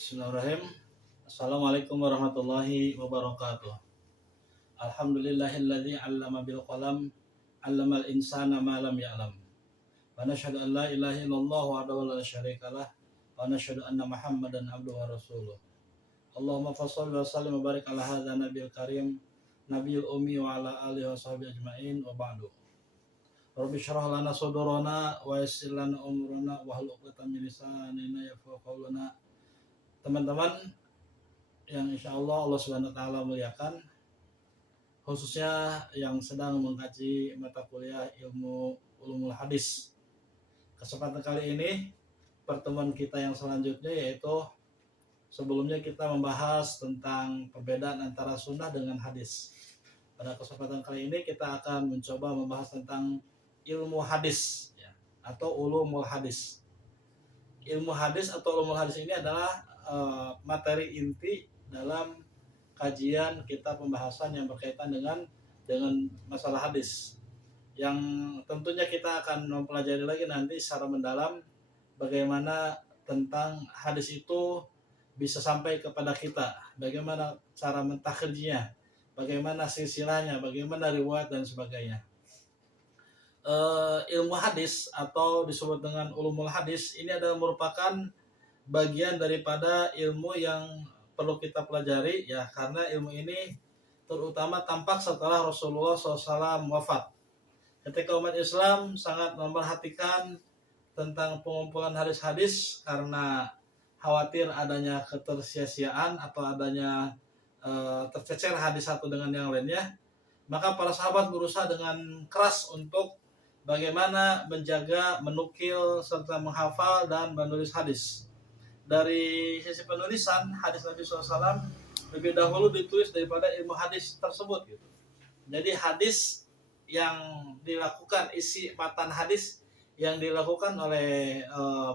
Bismillahirrahmanirrahim. Assalamualaikum warahmatullahi wabarakatuh. Alhamdulillahilladzi 'allama bil qalam, 'allamal insana ma lam ya'lam. Wa nashhadu an la ilaha illallah wahdahu la syarikalah wa nashhadu anna Muhammadan abduhu wa rasuluh. Allahumma shalli wa sallim wa barik ala hadzal nabiyil karim, nabiyil ummi wa ala alihi wa sahbihi ajmain wa ba'du. Rabbi shrah lana sadrana wa yassir lana umrana wa hlul 'uqdatam min lisanina yafqahu qawlana. Teman-teman yang insya Allah Subhanahu wa Ta'ala muliakan, khususnya yang sedang mengkaji mata kuliah ilmu ulumul hadis. Kesempatan kali ini pertemuan kita yang selanjutnya, yaitu sebelumnya kita membahas tentang perbedaan antara sunnah dengan hadis. Pada kesempatan kali ini kita akan mencoba membahas tentang ilmu hadis ya, atau ulumul hadis. Ilmu hadis atau ulumul hadis ini adalah materi inti dalam kajian kita pembahasan yang berkaitan dengan masalah hadis, yang tentunya kita akan mempelajari lagi nanti secara mendalam bagaimana tentang hadis itu bisa sampai kepada kita, bagaimana cara mentakhrijnya, bagaimana silsilahnya, bagaimana riwayat dan sebagainya. Ilmu hadis atau disebut dengan ulumul hadis ini adalah merupakan bagian daripada ilmu yang perlu kita pelajari ya, karena ilmu ini terutama tampak setelah Rasulullah SAW wafat. Ketika umat Islam sangat memperhatikan tentang pengumpulan hadis-hadis karena khawatir adanya ketersia-siaan atau adanya tercecer hadis satu dengan yang lainnya, maka para sahabat berusaha dengan keras untuk bagaimana menjaga, menukil, serta menghafal dan menulis hadis. Dari sisi penulisan hadis Nabi SAW lebih dahulu ditulis daripada ilmu hadis tersebut gitu. Jadi hadis yang dilakukan, isi matan hadis yang dilakukan oleh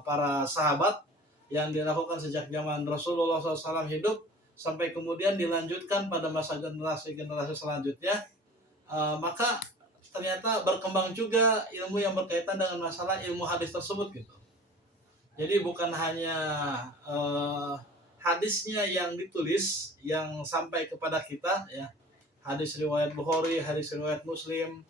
para sahabat, yang dilakukan sejak zaman Rasulullah SAW hidup sampai kemudian dilanjutkan pada masa generasi selanjutnya, maka ternyata berkembang juga ilmu yang berkaitan dengan masalah ilmu hadis tersebut gitu. Jadi bukan hanya hadisnya yang ditulis yang sampai kepada kita ya, hadis riwayat Bukhari, hadis riwayat Muslim,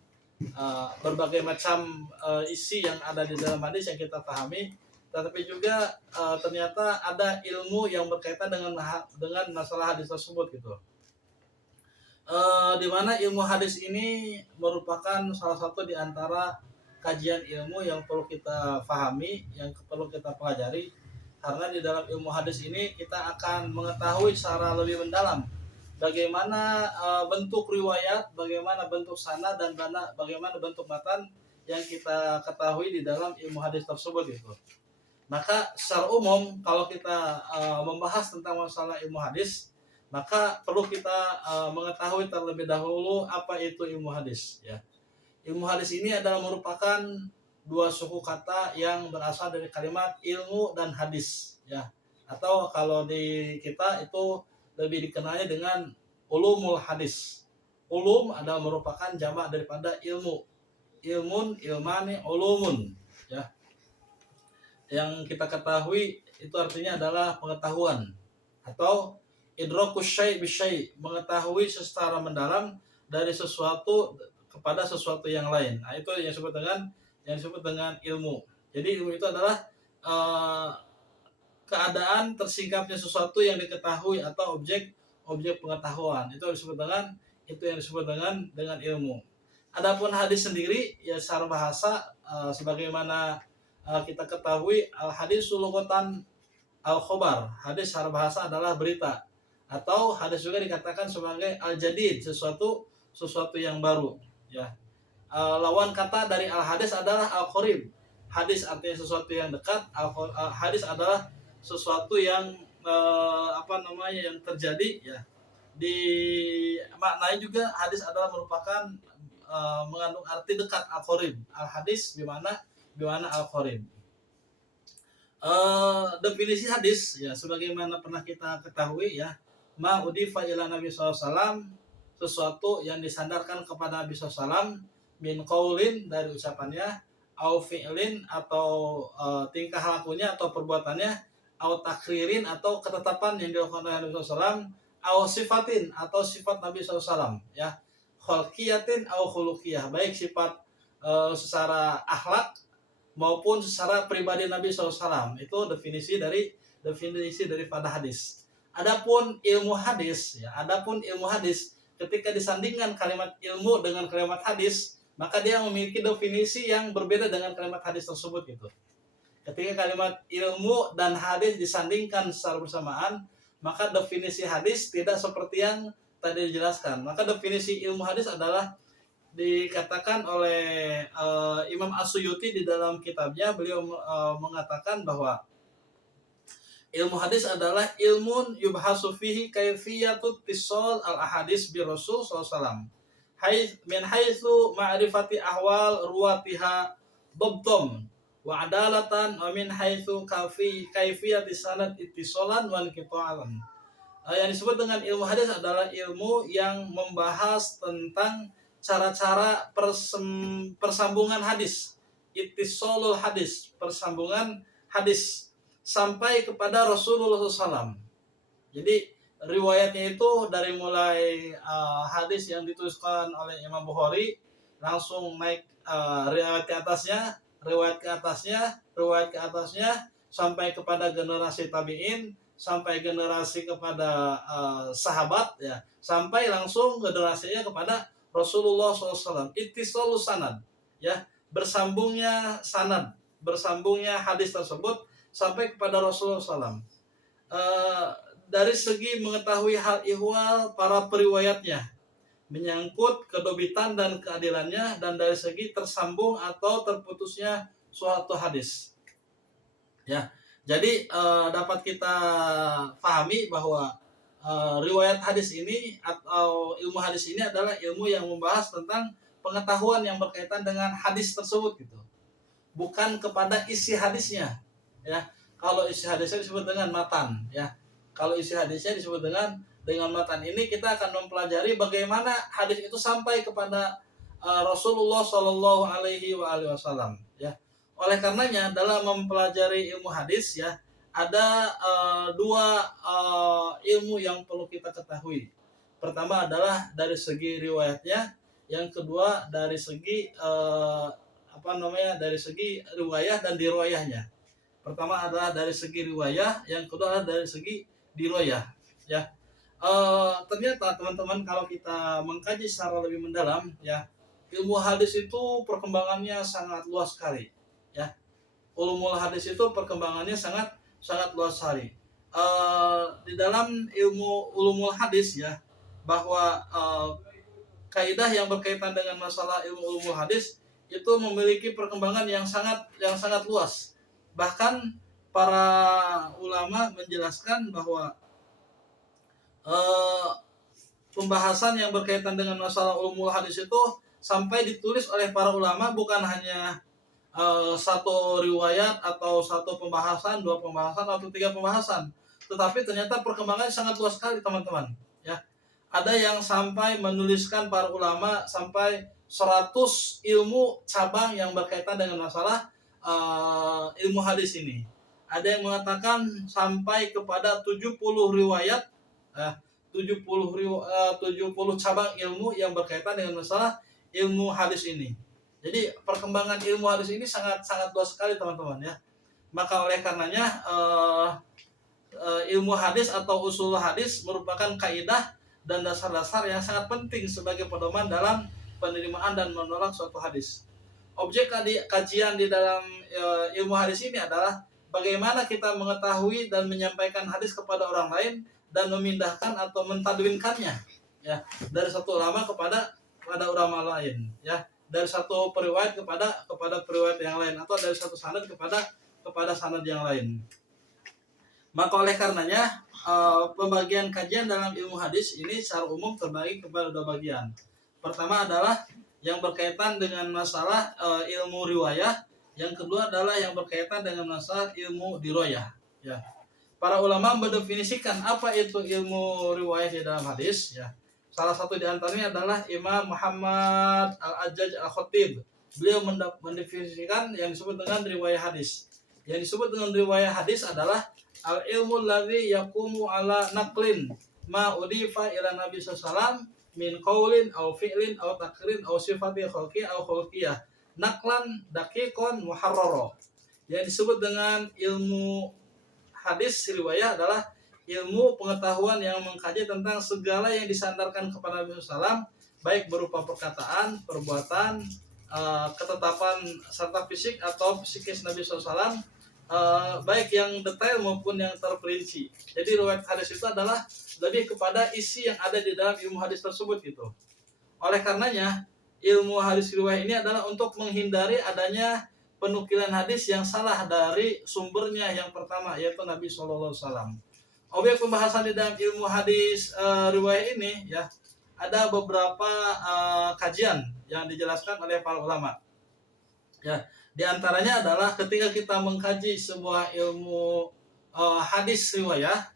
berbagai macam isi yang ada di dalam hadis yang kita pahami, tetapi juga ternyata ada ilmu yang berkaitan dengan masalah hadis tersebut gitu. Di mana ilmu hadis ini merupakan salah satu di antara kajian ilmu yang perlu kita pahami, yang perlu kita pelajari, karena di dalam ilmu hadis ini kita akan mengetahui secara lebih mendalam bagaimana bentuk riwayat, bagaimana bentuk sanad, dan bagaimana bentuk matan yang kita ketahui di dalam ilmu hadis tersebut itu. Maka secara umum kalau kita membahas tentang masalah ilmu hadis, maka perlu kita mengetahui terlebih dahulu apa itu ilmu hadis ya. Ilmu hadis ini adalah merupakan dua suku kata yang berasal dari kalimat ilmu dan hadis ya, atau kalau di kita itu lebih dikenalnya dengan ulumul hadis. Ulum adalah merupakan jamak daripada ilmu. Ilmun, ilmani, ulumun ya. Yang kita ketahui itu artinya adalah pengetahuan atau idrakus syai' bisyai', mengetahui secara mendalam dari sesuatu kepada sesuatu yang lain. Nah, itu yang disebut dengan ilmu. Jadi ilmu itu adalah keadaan tersingkapnya sesuatu yang diketahui atau objek pengetahuan. Itu yang disebut dengan ilmu. Adapun hadis sendiri ya secara bahasa sebagaimana kita ketahui, al hadis lughatan al khobar. Hadis secara bahasa adalah berita, atau hadis juga dikatakan sebagai al jadid, sesuatu yang baru ya. Lawan kata dari al hadis adalah al qorib. Hadis artinya sesuatu yang dekat, hadis adalah sesuatu yang yang terjadi ya. Di maknanya juga hadis adalah merupakan mengandung arti dekat, al qorib. Al hadis bimana al qorib. Definisi hadis ya sebagaimana pernah kita ketahui ya, ma udifa ila Nabi SAW, sesuatu yang disandarkan kepada Nabi SAW, min qaulin, dari ucapannya, au fi'lin, atau tingkah lakunya atau perbuatannya, au takririn atau ketetapan yang dilakukan oleh Nabi SAW, au sifatin atau sifat Nabi SAW, ya, kholqiyatin au khuluqiyah, baik sifat secara akhlak maupun secara pribadi Nabi SAW. Itu definisi daripada hadis. Adapun ilmu hadis, ya, ketika disandingkan kalimat ilmu dengan kalimat hadis, maka dia memiliki definisi yang berbeda dengan kalimat hadis tersebut gitu. Ketika kalimat ilmu dan hadis disandingkan secara bersamaan, maka definisi hadis tidak seperti yang tadi dijelaskan. Maka definisi ilmu hadis adalah dikatakan oleh Imam As-Suyuti di dalam kitabnya. Beliau mengatakan bahwa ilmu hadis adalah ilmun yubhasu fihi kaifiyatut tisol al-ahadis bi Rasul SAW. Min haitsu ma'rifati ahwal ruwatiha dabdom wa adalatan wa min haitsu kaifiyati sanad ittisalan wa inqita'an. Yang disebut dengan ilmu hadis adalah ilmu yang membahas tentang cara-cara persambungan hadis, ittisalul hadis, persambungan hadis sampai kepada Rasulullah SAW. Jadi riwayatnya itu dari mulai hadis yang dituliskan oleh Imam Bukhari langsung naik riwayat ke atasnya sampai kepada generasi tabi'in, sampai generasi kepada sahabat, ya, sampai langsung generasinya kepada Rasulullah SAW. Ittisalus sanad, ya, bersambungnya hadis tersebut sampai kepada Rasulullah SAW. Dari segi mengetahui hal ihwal para periwayatnya, menyangkut kedobitan dan keadilannya, dan dari segi tersambung atau terputusnya suatu hadis. Ya, jadi dapat kita pahami bahwa riwayat hadis ini atau ilmu hadis ini adalah ilmu yang membahas tentang pengetahuan yang berkaitan dengan hadis tersebut gitu. Bukan kepada isi hadisnya. Ya, kalau isi hadisnya disebut dengan matan, ya. Kalau isi hadisnya disebut dengan matan, ini kita akan mempelajari bagaimana hadis itu sampai kepada Rasulullah Shallallahu Alaihi Wasallam, ya. Oleh karenanya dalam mempelajari ilmu hadis, ya, ada dua ilmu yang perlu kita ketahui. Pertama adalah dari segi riwayatnya, yang kedua dari segi dari segi riwayah dan dirwayahnya. Pertama adalah dari segi riwayah, yang kedua adalah dari segi dirwayah, ya. Ternyata teman-teman, kalau kita mengkaji secara lebih mendalam, ya, ilmu hadis itu perkembangannya sangat luas sekali, ya. Ulumul hadis itu perkembangannya sangat luas sekali. Di dalam ilmu ulumul hadis, ya, bahwa kaidah yang berkaitan dengan masalah ilmu ulumul hadis itu memiliki perkembangan yang sangat luas. Bahkan para ulama menjelaskan bahwa pembahasan yang berkaitan dengan masalah ulumul hadis itu sampai ditulis oleh para ulama bukan hanya satu riwayat atau satu pembahasan, dua pembahasan atau tiga pembahasan, tetapi ternyata perkembangannya sangat luas sekali, teman-teman, ya. Ada yang sampai menuliskan para ulama sampai 100 ilmu cabang yang berkaitan dengan masalah ilmu hadis ini. Ada yang mengatakan sampai kepada 70 riwayat, 70 cabang ilmu yang berkaitan dengan masalah ilmu hadis ini. Jadi perkembangan ilmu hadis ini sangat luas sekali, teman-teman, ya. Maka oleh karenanya ilmu hadis atau usul hadis merupakan kaidah dan dasar-dasar yang sangat penting sebagai pedoman dalam penerimaan dan menolak suatu hadis. Objek kajian di dalam ilmu hadis ini adalah bagaimana kita mengetahui dan menyampaikan hadis kepada orang lain dan memindahkan atau mentadwinkannya, ya, dari satu ulama kepada ulama lain, ya, dari satu periwayat kepada periwayat yang lain, atau dari satu sanad kepada sanad yang lain. Maka oleh karenanya pembagian kajian dalam ilmu hadis ini secara umum terbagi kepada dua bagian. Pertama adalah yang berkaitan dengan masalah ilmu riwayah, yang kedua adalah yang berkaitan dengan masalah ilmu dirwayah, ya. Para ulama mendefinisikan apa itu ilmu riwayah di dalam hadis, ya. Salah satu di antaranya adalah Imam Muhammad Al-Ajjaj Al-Khatib. Beliau mendefinisikan yang disebut dengan riwayah hadis. Yang disebut dengan riwayah hadis adalah al ilmu alladzi yaqumu ala naqlin ma udifa ila nabi sallallahu min qaulin aw fi'lin aw takrin aw sifati khalqiyah aw khulqiyah naqlan daqiqan muharrara. Yang disebut dengan ilmu hadis riwayah adalah ilmu pengetahuan yang mengkaji tentang segala yang disandarkan kepada Nabi SAW, baik berupa perkataan, perbuatan, ketetapan serta fisik atau psikis Nabi SAW, baik yang detail maupun yang terperinci. Jadi riwayat hadis itu adalah lebih kepada isi yang ada di dalam ilmu hadis tersebut gitu. Oleh karenanya ilmu hadis riwayah ini adalah untuk menghindari adanya penukilan hadis yang salah dari sumbernya yang pertama, yaitu Nabi SAW. Objek pembahasan di dalam ilmu hadis riwayah ini ya, ada beberapa kajian yang dijelaskan oleh para ulama. Ya, di antaranya adalah ketika kita mengkaji sebuah ilmu hadis riwayah,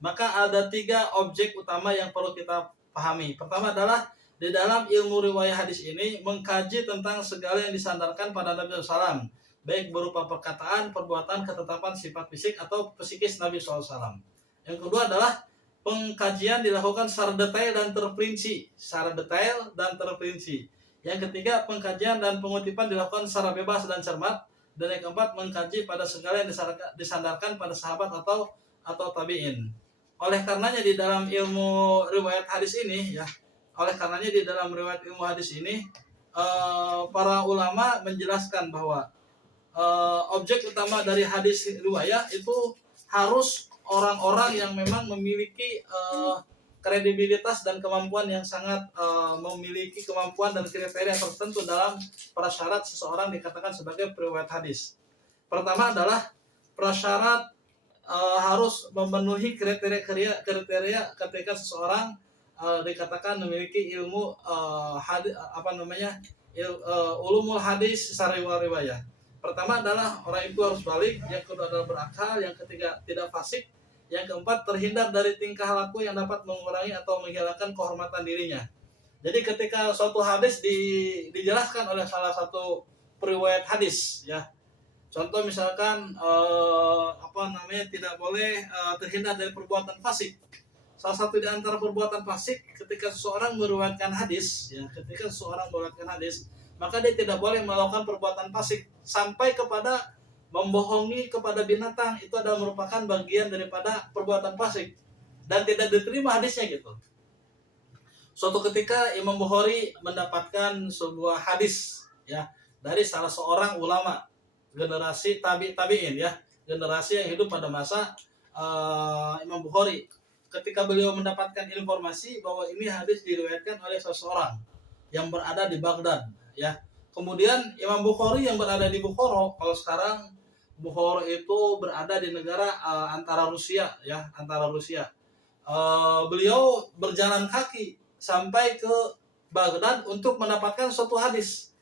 maka ada 3 objek utama yang perlu kita pahami. Pertama adalah di dalam ilmu riwayah hadis ini mengkaji tentang segala yang disandarkan pada Nabi SAW, baik berupa perkataan, perbuatan, ketetapan sifat fisik atau psikis Nabi SAW. Yang kedua adalah pengkajian dilakukan secara detail dan terperinci. Yang ketiga, pengkajian dan pengutipan dilakukan secara bebas dan cermat. Dan yang keempat, mengkaji pada segala yang disandarkan pada sahabat atau tabi'in. Oleh karenanya di dalam ilmu riwayat hadis ini ya, para ulama menjelaskan bahwa objek utama dari hadis riwayah itu harus orang-orang yang memang memiliki kredibilitas dan kemampuan yang sangat memiliki kemampuan dan kriteria tertentu dalam prasyarat seseorang dikatakan sebagai periwayat hadis. Pertama adalah prasyarat harus memenuhi kriteria ketika seseorang dikatakan memiliki ilmu ulumul hadis secara riwayah. Pertama adalah orang itu harus balik, yang kedua adalah berakal, yang ketiga tidak fasik, yang keempat terhindar dari tingkah laku yang dapat mengurangi atau menghilangkan kehormatan dirinya. Jadi ketika suatu hadis dijelaskan oleh salah satu periwayat hadis ya, contoh misalkan tidak boleh terhindar dari perbuatan fasik. Salah satu di antara perbuatan fasik ketika seseorang meriwayatkan hadis, maka dia tidak boleh melakukan perbuatan fasik sampai kepada membohongi kepada binatang. Itu adalah merupakan bagian daripada perbuatan fasik dan tidak diterima hadisnya gitu. Suatu ketika Imam Bukhari mendapatkan sebuah hadis ya dari salah seorang ulama generasi tabi'in ya, generasi yang hidup pada masa Imam Bukhari. Ketika beliau mendapatkan informasi bahwa ini hadis diriwayatkan oleh seseorang yang berada di Baghdad ya. Kemudian Imam Bukhari yang berada di Bukhara, kalau sekarang Bukhara itu berada di negara antara Rusia. Beliau berjalan kaki sampai ke Baghdad untuk mendapatkan suatu hadis,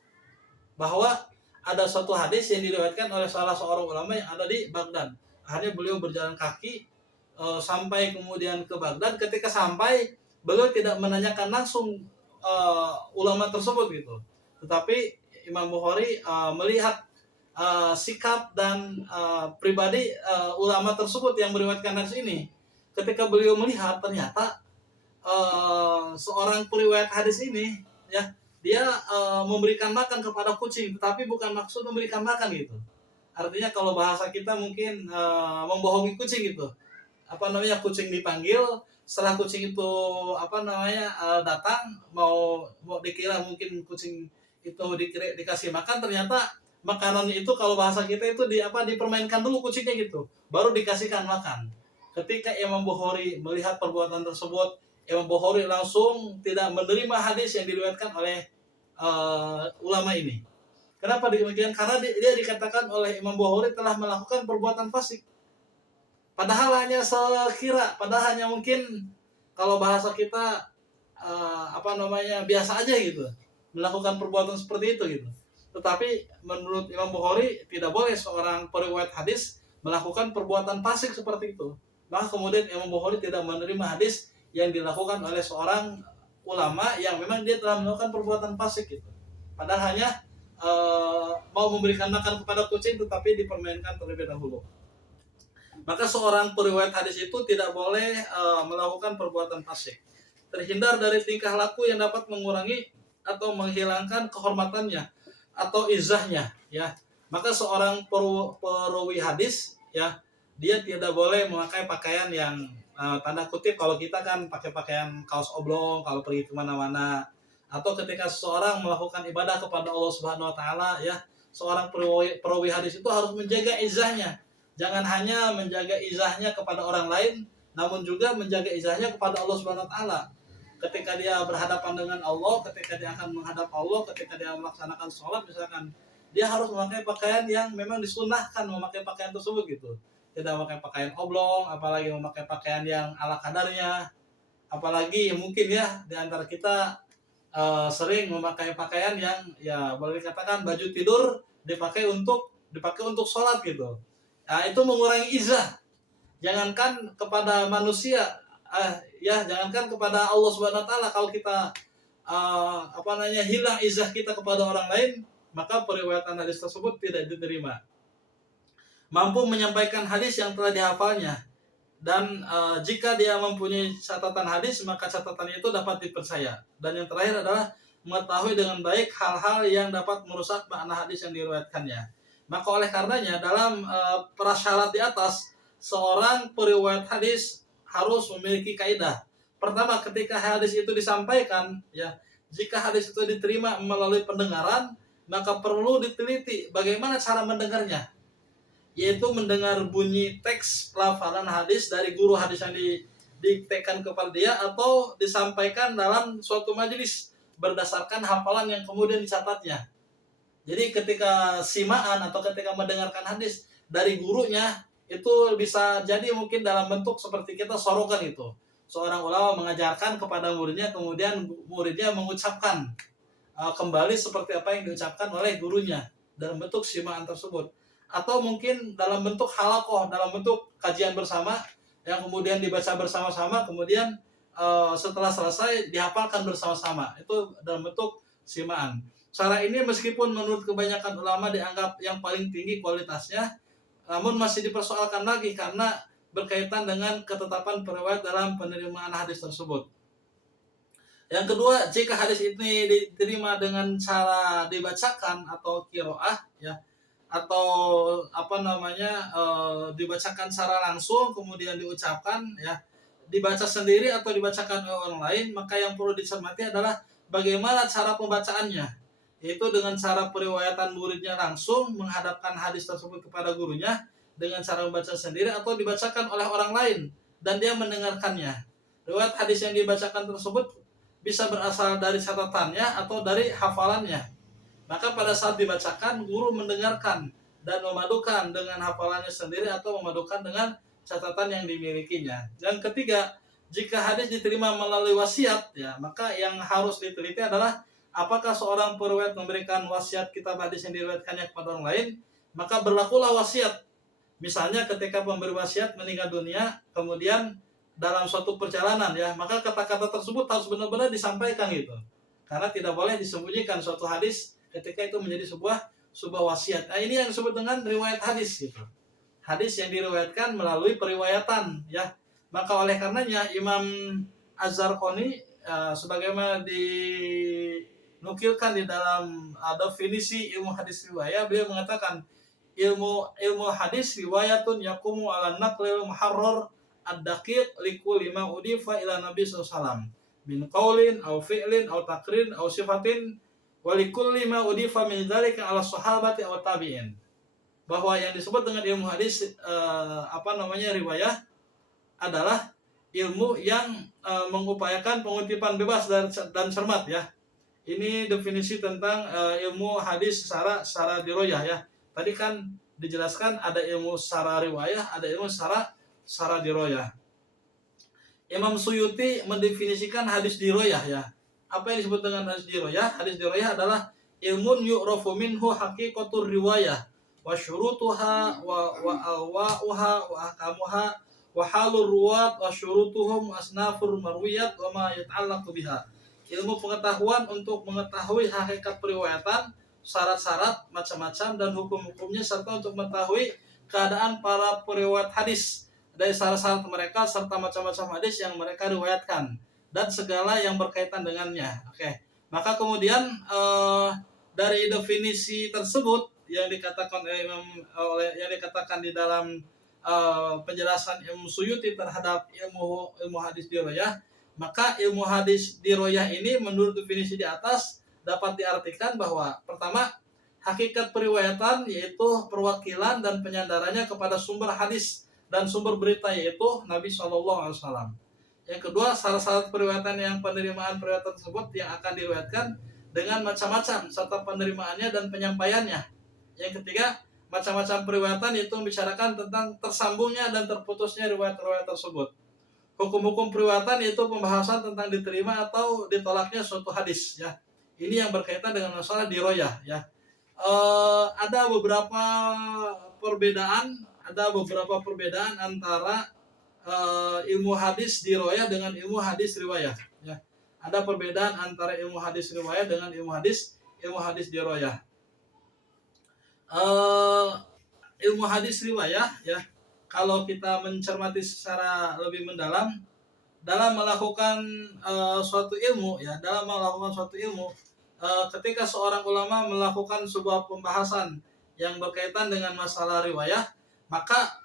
bahwa ada suatu hadis yang diriwayatkan oleh salah seorang ulama yang ada di Baghdad. Akhirnya beliau berjalan kaki sampai kemudian ke Baghdad. Ketika sampai, beliau tidak menanyakan langsung ulama tersebut gitu, tetapi Imam Bukhari melihat sikap dan pribadi ulama tersebut yang meriwayatkan hadis ini. Ketika beliau melihat ternyata seorang periwayat hadis ini ya, dia memberikan makan kepada kucing, tetapi bukan maksud memberikan makan gitu. Artinya kalau bahasa kita mungkin membohongi kucing gitu. Kucing dipanggil, setelah kucing itu datang mau dikira mungkin kucing itu dikasih makan, ternyata makanan itu kalau bahasa kita itu dipermainkan dulu kucingnya gitu, baru dikasihkan makan. Ketika Imam Bukhari melihat perbuatan tersebut, Imam Bukhari langsung tidak menerima hadis yang diriwayatkan oleh ulama ini. Kenapa demikian? Karena dia dikatakan oleh Imam Bukhari telah melakukan perbuatan fasik. Padahal hanya mungkin kalau bahasa kita biasa aja gitu, melakukan perbuatan seperti itu gitu. Tetapi menurut Imam Bukhari tidak boleh seorang periwayat hadis melakukan perbuatan fasik seperti itu. Maka kemudian Imam Bukhari tidak menerima hadis yang dilakukan oleh seorang ulama yang memang dia telah melakukan perbuatan fasik gitu. Padahal hanya mau memberikan makan kepada kucing, tetapi dipermainkan terlebih dahulu. Maka seorang periwayat hadis itu tidak boleh melakukan perbuatan fasik, terhindar dari tingkah laku yang dapat mengurangi atau menghilangkan kehormatannya atau izahnya, ya. Maka seorang perawi hadis, ya, dia tidak boleh memakai pakaian yang tanda kutip, kalau kita kan pakai pakaian kaos oblong kalau pergi kemana-mana, atau ketika seseorang melakukan ibadah kepada Allah Subhanahu Wa Taala, ya, seorang perawi hadis itu harus menjaga izahnya. Jangan hanya menjaga izahnya kepada orang lain, namun juga menjaga izahnya kepada Allah Subhanahu Wa Taala. Ketika dia berhadapan dengan Allah, ketika dia akan menghadap Allah, ketika dia melaksanakan sholat misalkan, dia harus memakai pakaian yang memang disunahkan memakai pakaian tersebut gitu. Tidak memakai pakaian oblong, apalagi memakai pakaian yang ala kadarnya. Apalagi mungkin ya di antara kita sering memakai pakaian yang ya boleh dikatakan baju tidur dipakai untuk sholat gitu. Nah, itu mengurangi izah. Jangankan kepada manusia, ya jangankan kepada Allah Subhanahu Wa Taala, kalau kita hilang izah kita kepada orang lain, maka periwayatan hadis tersebut tidak diterima. Mampu menyampaikan hadis yang telah dihafalnya, dan jika dia mempunyai catatan hadis, maka catatan itu dapat dipercaya. Dan yang terakhir adalah mengetahui dengan baik hal-hal yang dapat merusak makna hadis yang diriwayatkannya. Maka oleh karenanya dalam prasyarat di atas, seorang periwayat hadis harus memiliki kaidah. Pertama, ketika hadis itu disampaikan, ya, jika hadis itu diterima melalui pendengaran, maka perlu diteliti bagaimana cara mendengarnya, yaitu mendengar bunyi teks pelafalan hadis dari guru hadis yang didiktekan kepada dia, atau disampaikan dalam suatu majelis berdasarkan hafalan yang kemudian dicatatnya. Jadi ketika simaan atau ketika mendengarkan hadis dari gurunya, itu bisa jadi mungkin dalam bentuk seperti kita sorokan itu. Seorang ulama mengajarkan kepada muridnya, kemudian muridnya mengucapkan kembali seperti apa yang diucapkan oleh gurunya dalam bentuk simaan tersebut. Atau mungkin dalam bentuk halakoh, dalam bentuk kajian bersama yang kemudian dibaca bersama-sama, kemudian setelah selesai dihafalkan bersama-sama. Itu dalam bentuk simaan. Cara ini meskipun menurut kebanyakan ulama dianggap yang paling tinggi kualitasnya, namun masih dipersoalkan lagi karena berkaitan dengan ketetapan periwayat dalam penerimaan hadis tersebut. Yang kedua, jika hadis ini diterima dengan cara dibacakan atau qiraah, ya, atau dibacakan secara langsung kemudian diucapkan, ya, dibaca sendiri atau dibacakan oleh orang lain, maka yang perlu dicermati adalah bagaimana cara pembacaannya, yaitu dengan cara periwayatan muridnya langsung menghadapkan hadis tersebut kepada gurunya dengan cara membaca sendiri, atau dibacakan oleh orang lain dan dia mendengarkannya. Riwayat hadis yang dibacakan tersebut bisa berasal dari catatannya atau dari hafalannya. Maka pada saat dibacakan, guru mendengarkan dan memadukan dengan hafalannya sendiri atau memadukan dengan catatan yang dimilikinya. Yang ketiga, jika hadis diterima melalui wasiat, ya, maka yang harus diteliti adalah apakah seorang periwayat memberikan wasiat kitab hadis yang diriwayatkannya kepada orang lain, maka berlakulah wasiat. Misalnya ketika pemberi wasiat meninggal dunia, kemudian dalam suatu perjalanan, ya, maka kata-kata tersebut harus benar-benar disampaikan gitu. Karena tidak boleh disembunyikan suatu hadis ketika itu menjadi sebuah wasiat. Nah, ini yang disebut dengan riwayat hadis gitu. Hadis yang diriwayatkan melalui periwayatan, ya. Maka oleh karenanya Imam Az-Zarqani sebagaimana dinukilkan di dalam definisi ilmu hadis riwayat, beliau mengatakan ilmu hadis riwayatun yakumu ala naqlil muharrar ad-daqiq likulli ma udifa ila Nabi sallallahu alaihi wasallam min qaulin aw fi'lin aw taqrin aw sifatin wa likulli ma udifa min dzalika ala sahabati aw tabi'in. Bahwa yang disebut dengan ilmu hadis riwayah adalah ilmu yang mengupayakan pengutipan bebas dan cermat, ya. Ini definisi tentang ilmu hadis secara diroyah, ya. Tadi kan dijelaskan ada ilmu secara riwayah, ada ilmu secara diroyah. Imam Suyuti mendefinisikan hadis diroyah, ya. Apa yang disebut dengan hadis diroyah? Hadis diroyah adalah ilmun yu'rafu minhu haqiqatur riwayah wa syurutuha wa awa'uha wa ahkamuha wa halur ruwat wa syurutuhum asnafur marwiyat wa ma yata'allaqu biha. Ilmu pengetahuan untuk mengetahui hakikat periwayatan, syarat-syarat macam-macam dan hukum-hukumnya, serta untuk mengetahui keadaan para periwayat hadis dari syarat-syarat mereka serta macam-macam hadis yang mereka riwayatkan dan segala yang berkaitan dengannya. Oke. Maka kemudian dari definisi tersebut yang dikatakan yang dikatakan di dalam penjelasan Imam Suyuti terhadap ilmu hadis diroyah, maka ilmu hadis diroyah ini menurut definisi di atas dapat diartikan bahwa pertama, hakikat periwayatan yaitu perwakilan dan penyandarannya kepada sumber hadis dan sumber berita yaitu Nabi SAW. Yang kedua, salah satu periwayatan yang penerimaan periwayatan tersebut yang akan diriwayatkan dengan macam-macam serta penerimaannya dan penyampaiannya. Yang ketiga, macam-macam periwayatan itu membicarakan tentang tersambungnya dan terputusnya riwayat-riwayat tersebut. Hukum-hukum periwayatan yaitu pembahasan tentang diterima atau ditolaknya suatu hadis, ya. Ini yang berkaitan dengan masalah diroyah, ya. Ada beberapa perbedaan antara ilmu hadis diroyah dengan ilmu hadis riwayah, ya. Ada perbedaan antara ilmu hadis riwayah dengan ilmu hadis diroyah. Ilmu hadis riwayah, ya, kalau kita mencermati secara lebih mendalam dalam melakukan suatu ilmu, ya, ketika seorang ulama melakukan sebuah pembahasan yang berkaitan dengan masalah riwayah, maka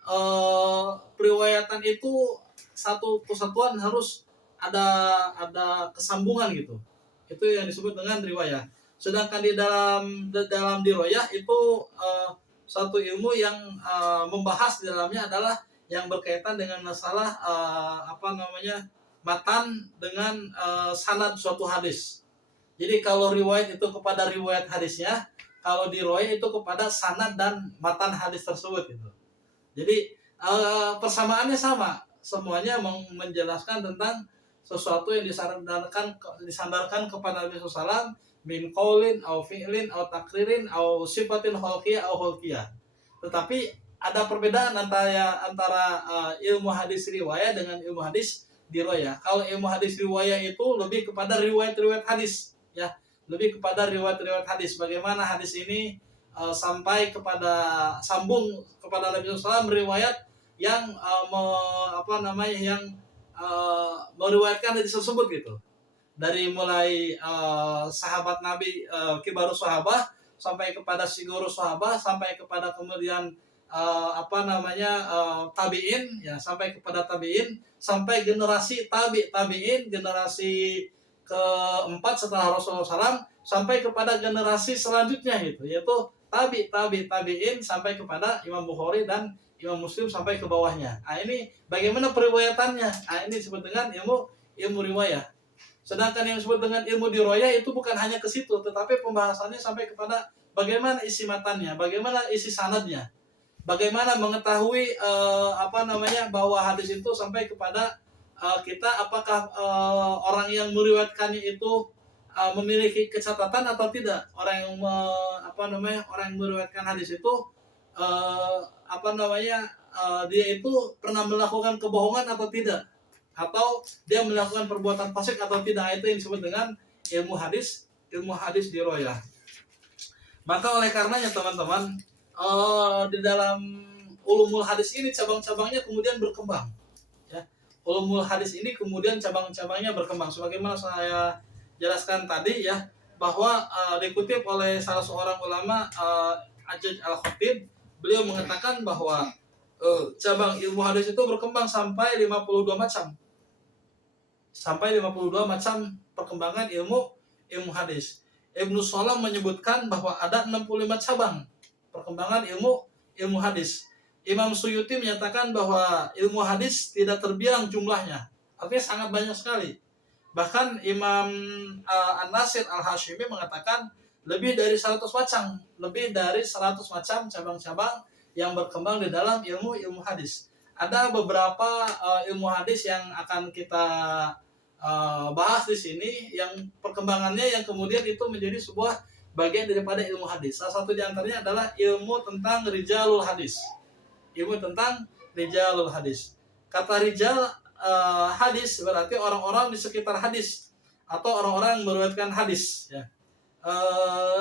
periwayatan itu satu kesatuan harus ada kesambungan gitu. Itu yang disebut dengan riwayah. Sedangkan di dalam diroyah itu satu ilmu yang membahas di dalamnya adalah yang berkaitan dengan masalah matan dengan sanad suatu hadis. Jadi kalau riwayat itu kepada riwayat hadisnya, kalau diroyah itu kepada sanad dan matan hadis tersebut gitu. Jadi persamaannya sama, semuanya menjelaskan tentang sesuatu yang disandarkan kepada Nabi SAW min qaulin au fi'lin au takririn au sifatin khalqiyah au khulqiyah. Tetapi ada perbedaan antara ilmu hadis riwayah dengan ilmu hadis diroyah. Kalau ilmu hadis riwayah itu lebih kepada riwayat-riwayat hadis, ya, lebih kepada riwayat-riwayat hadis. Bagaimana hadis ini sambung kepada Nabi SAW riwayat yang meriwayatkan hadis tersebut gitu. Dari mulai sahabat Nabi, kibarus sahabah, sampai kepada sigurus sahabah, sampai kepada kemudian tabiin, ya, sampai kepada tabiin, sampai generasi tabiin, generasi keempat setelah Rasulullah SAW, sampai kepada generasi selanjutnya gitu, yaitu tabiin sampai kepada Imam Bukhari dan Imam Muslim sampai ke bawahnya. Nah, ini bagaimana periwayatannya? Nah, ini disebut dengan ilmu riwayah. Sedangkan yang disebut dengan ilmu diroyah itu bukan hanya ke situ, tetapi pembahasannya sampai kepada bagaimana isi matannya, bagaimana isi sanadnya, bagaimana mengetahui bahwa hadis itu sampai kepada kita, apakah orang yang meriwayatkannya itu memiliki catatan atau tidak. Orang yang meriwayatkan hadis itu dia itu pernah melakukan kebohongan atau tidak, atau dia melakukan perbuatan fasik atau tidak. Itu yang disebut dengan ilmu hadis diroyah. Maka oleh karenanya teman-teman, di dalam ulumul hadis ini cabang-cabangnya kemudian berkembang, ya. Ulumul hadis ini kemudian cabang-cabangnya berkembang sebagaimana saya jelaskan tadi, ya, bahwa dikutip oleh salah seorang ulama, Ajaj Al-Khatib, beliau mengatakan bahwa cabang ilmu hadis itu berkembang sampai 52 macam. Sampai 52 macam perkembangan ilmu hadis. Ibnu Salam menyebutkan bahwa ada 65 cabang perkembangan ilmu hadis. Imam Suyuti menyatakan bahwa ilmu hadis tidak terbilang jumlahnya. Artinya sangat banyak sekali. Bahkan Imam An-Nasir Al-Hashimi mengatakan lebih dari 100 macam, cabang-cabang yang berkembang di dalam ilmu hadis. Ada beberapa ilmu hadis yang akan kita bahas di sini, yang perkembangannya yang kemudian itu menjadi sebuah bagian daripada ilmu hadis. Salah satu di antaranya adalah ilmu tentang rijalul hadis. Kata rijal hadis berarti orang-orang di sekitar hadis atau orang-orang yang meriwayatkan hadis, ya.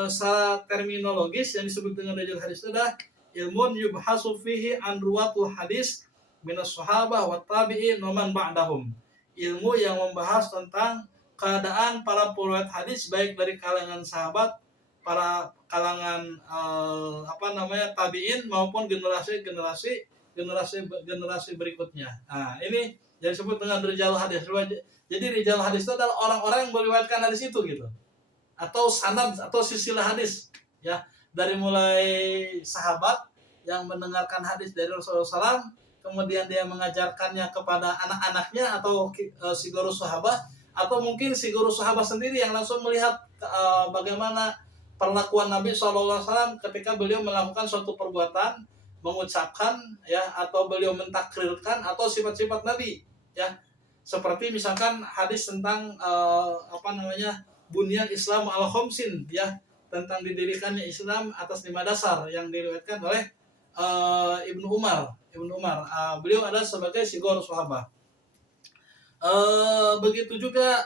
Secara terminologis yang disebut dengan rijal hadis itu adalah ilmun yubhasu fihi an ruwatul hadis minas sahabah wa tabi'in wa man ba'dahum. Ilmu yang membahas tentang keadaan para periwayat hadis baik dari kalangan sahabat, para kalangan tabi'in maupun generasi berikutnya. Nah, ini yang disebut dengan rijal hadis. Jadi rijal hadis itu adalah orang-orang yang meriwayatkan hadis itu gitu. Atau sanad atau silsilah hadis ya, dari mulai sahabat yang mendengarkan hadis dari Rasulullah SAW, kemudian dia mengajarkannya kepada anak-anaknya atau si guru sahabat, atau mungkin si guru sahabat sendiri yang langsung melihat bagaimana perlakuan Nabi SAW ketika beliau melakukan suatu perbuatan, mengucapkan ya, atau beliau mentakrirkan atau sifat-sifat Nabi ya, seperti misalkan hadis tentang bunyan Islam ala khamsin ya, tentang didirikannya Islam atas 5 dasar yang diriwayatkan oleh Ibnu Umar. Beliau adalah sebagai sigor sahabat. Begitu juga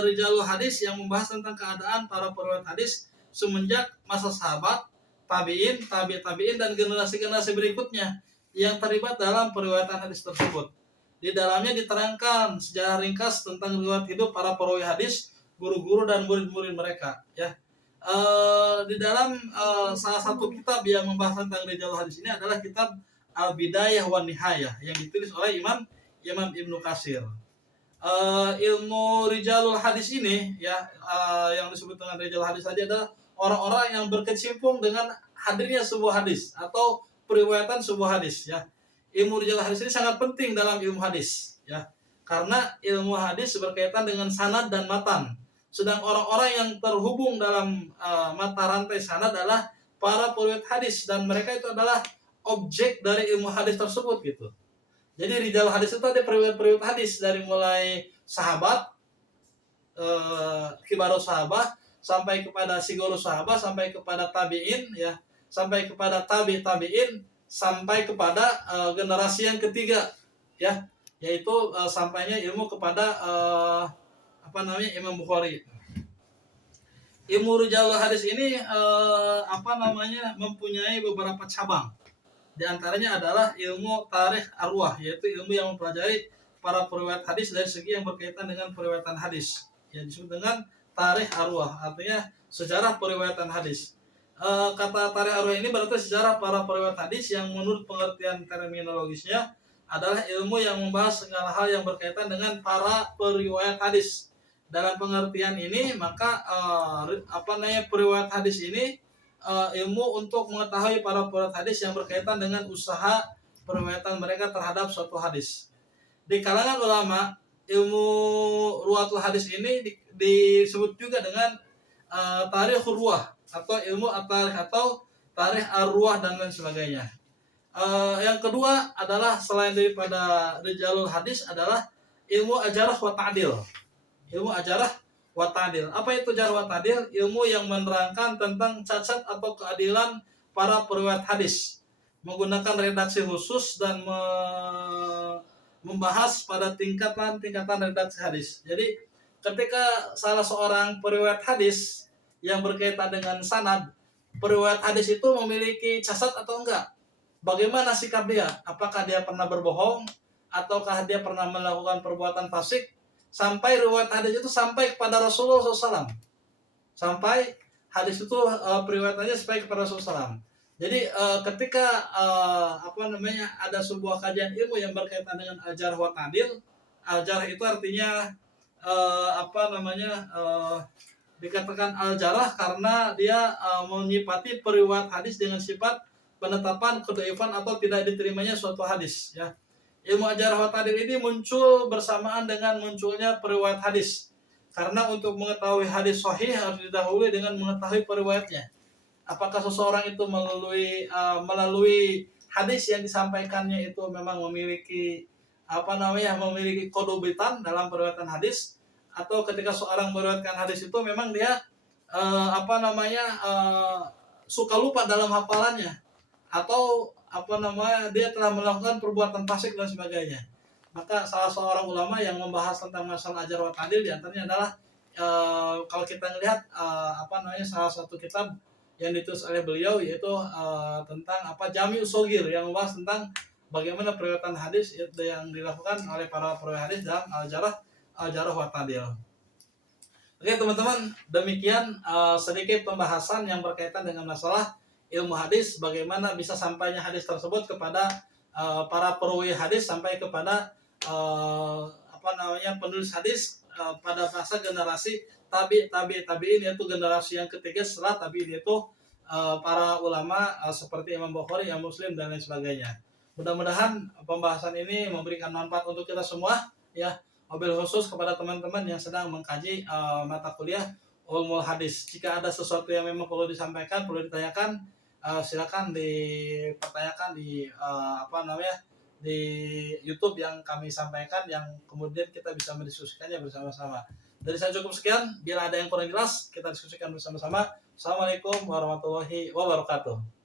rijalul hadis yang membahas tentang keadaan para periwayat hadis semenjak masa sahabat, tabi'in, tabi'in dan generasi-generasi berikutnya yang terlibat dalam periwayatan hadis tersebut. Di dalamnya diterangkan sejarah ringkas tentang riwayat hidup para perawi hadis, guru-guru dan murid-murid mereka ya. Di dalam salah satu kitab yang membahas tentang rijalul hadis ini adalah kitab Al-Bidayah wan Nihayah yang ditulis oleh Imam Ibnu Katsir. Ilmu rijalul hadis ini ya, yang disebut dengan rijalul hadis tadi adalah orang-orang yang berkecimpung dengan hadirnya sebuah hadis atau periwayatan sebuah hadis ya. Ilmu rijalul hadis ini sangat penting dalam ilmu hadis ya, karena ilmu hadis berkaitan dengan sanad dan matan. Sedang orang-orang yang terhubung dalam mata rantai sanad adalah para periwayat hadis, dan mereka itu adalah objek dari ilmu hadis tersebut gitu. Jadi rijal hadis itu ada periwayat hadis dari mulai sahabat, kibarus sahabat, sampai kepada sigurus sahabat, sampai kepada tabi'in ya, sampai kepada tabi'in, sampai kepada generasi yang ketiga ya, yaitu sampainya ilmu kepada Imam Bukhari. Ilmu rijal hadis ini mempunyai beberapa cabang. Di antaranya adalah ilmu tarikh arwah, yaitu ilmu yang mempelajari para periwayat hadis dari segi yang berkaitan dengan periwayatan hadis. Yang disebut dengan tarikh arwah, artinya sejarah periwayatan hadis. Kata tarikh arwah ini berarti sejarah para periwayat hadis yang menurut pengertian terminologisnya adalah ilmu yang membahas segala hal yang berkaitan dengan para periwayat hadis. Dalam pengertian ini maka periwayat hadis ini ilmu untuk mengetahui para periwayat hadis yang berkaitan dengan usaha periwayatan mereka terhadap suatu hadis. Di kalangan ulama, ilmu ruwatul hadis ini disebut juga dengan tarikh ruwah atau ilmu at-tarikh atau tarikh ar-ruwah dan lain sebagainya. Yang kedua adalah selain daripada rijalul hadis adalah ilmu ajarah wa ta'dil. Ilmu ajarah wa ta'dil. Apa itu jarh wa ta'dil? Ilmu yang menerangkan tentang cacat atau keadilan para periwayat hadis, menggunakan redaksi khusus dan membahas pada tingkatan redaksi hadis. Jadi ketika salah seorang periwayat hadis yang berkaitan dengan sanad, periwayat hadis itu memiliki cacat atau enggak? Bagaimana sikap dia? Apakah dia pernah berbohong ataukah dia pernah melakukan perbuatan fasik? Sampai riwayat hadis itu sampai kepada Rasulullah SAW. Sampai hadis itu periwayatannya sampai kepada Rasulullah SAW. Jadi ketika ada sebuah kajian ilmu yang berkaitan dengan al-jarh wa ta'dil, al-jarh itu artinya dikatakan al-jarh karena dia menyifati periwayat hadis dengan sifat penetapan kedhaifan atau tidak diterimanya suatu hadis ya. Ilmu ajarah wa ta'dil ini muncul bersamaan dengan munculnya periwayat hadis. Karena untuk mengetahui hadis sahih harus didahului dengan mengetahui periwayatnya. Apakah seseorang itu melalui hadis yang disampaikannya itu memang memiliki kodobitan dalam periwayatan hadis, atau ketika seorang meriwayatkan hadis itu memang dia suka lupa dalam hafalannya, atau dia telah melakukan perbuatan fasik dan sebagainya. Maka salah seorang ulama yang membahas tentang masalah ajarah wa ta'dil di antaranya adalah kalau kita melihat salah satu kitab yang ditulis oleh beliau, yaitu tentang Jami'us Shaghir, yang membahas tentang bagaimana periwayatan hadis yang dilakukan oleh para perawi hadis dalam al-jarh wa ta'dil. Oke teman-teman, demikian sedikit pembahasan yang berkaitan dengan masalah ilmu hadis, bagaimana bisa sampainya hadis tersebut kepada para perawi hadis sampai kepada penulis hadis pada masa generasi tabi'in, yaitu generasi yang ketiga setelah tabi'in, yaitu para ulama seperti Imam Bukhari, Imam Muslim dan lain sebagainya. Mudah-mudahan pembahasan ini memberikan manfaat untuk kita semua ya. Mobil khusus kepada teman-teman yang sedang mengkaji mata kuliah ulumul hadis. Jika ada sesuatu yang memang perlu disampaikan, perlu ditanyakan, silakan dipertanyakan di YouTube yang kami sampaikan, yang kemudian kita bisa mendiskusikannya bersama-sama. Dari saya cukup sekian. Bila ada yang kurang jelas, kita diskusikan bersama-sama. Assalamualaikum warahmatullahi wabarakatuh.